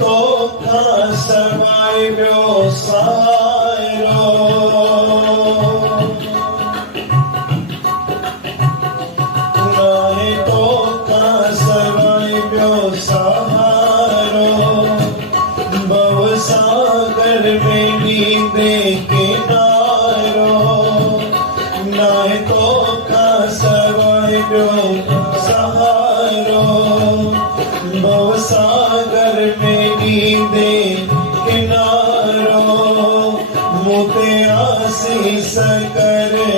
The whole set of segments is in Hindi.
तो का सवाई ॿियो सहारो नाहे तो का सवाई ॿियो सहारो भव सागर में नींदे किनारो नाहे तो का सवाई ॿियो सहारो भव सागर में नींदे किनारो मुते आसीस करे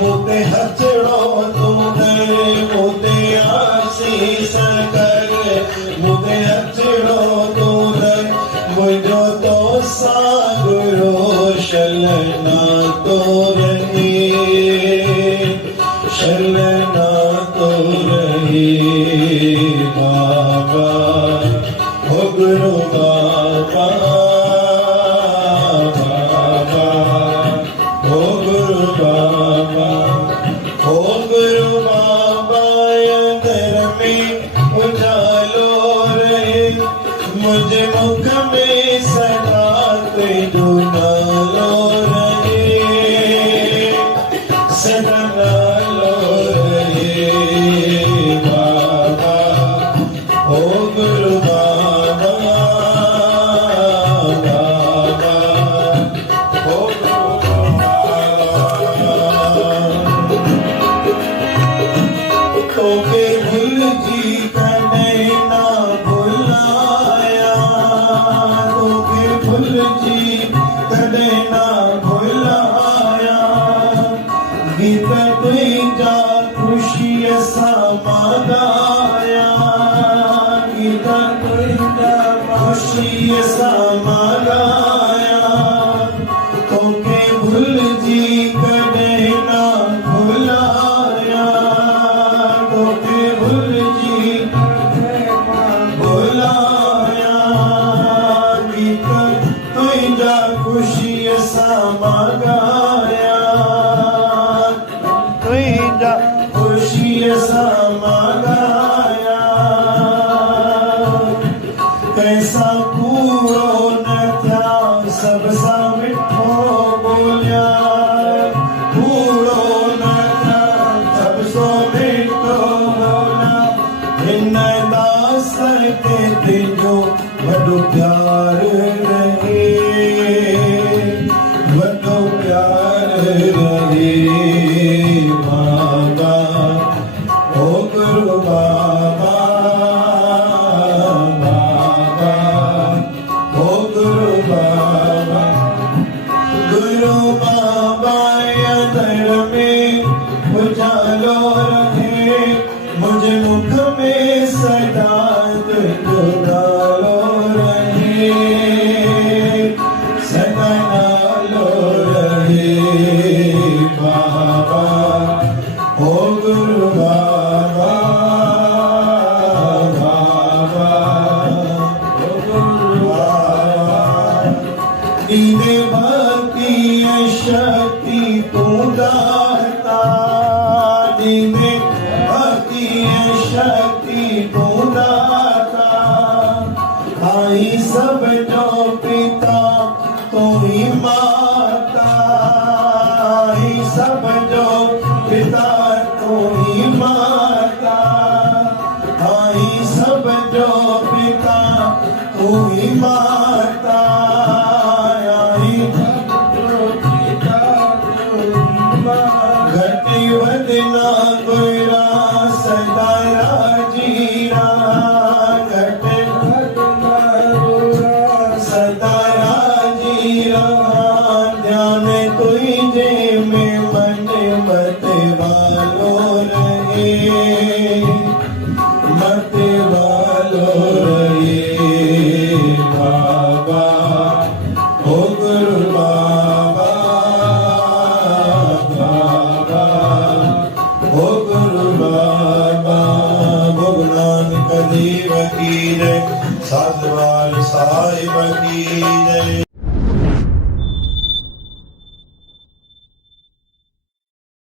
मुते हथड़ो तू करे मुते आसीस करे मुते हथड़ो तू करे मुझो तो सागरो शलना तो रही शलना तो रही बाबा हो गुरु बाबा बाबा हो गुरु बाबा हो गुरु बाबा अंदर में उजालो रहे मुझे मुख में सदा तेजो नालो रहे सदा नालो रहे बाबा हो गुरु बाबा बाबा हो गुरु बाबा तो के भूल जी कने ना भुलाया तो के भूल जी कने ना भुलाया गीत तुझा खुशी समागाया गीत तुझा खुशी समागाया तो के भूल जी कने ना भुलाया तो के भूल जी भुलाया गीत तुझा खुशी समागाया तुझा खुशी समागाया कैसा कूड़ो न था सब सा मिठो बोलिया कूड़ो न था सब सो मिठो बोला इन दास के तिजो वडो प्यार रहे वडो प्यार रहे बाबा ओ गुरु बाबा बाबा ओ गुरु बाबा अंदर में उजालो रहे मुझे मुख में सदा तुझो नालो रहे सदा नालो रहे बाबा ओ गुरु बाबा बाबा ओ गुरु बाबा नींदे भक्ति शक्ति तू दाता नींदे भक्ति शक्ति तू दाता आई सब जो पिता तू ही माता आई सब जो पिता तू ही माता आई सब जो पिता तू ही माता आई घटी वदना गुरा सदारा जीरा घटे सदारा जीरा ध्यान तुझे में मन मत वालो रहे मत वालो रहे बाबा हो गुरु बाबा बाबा हो गुरु बाबा गुरु नानक देव की जय साधुवाल साहिब की जय।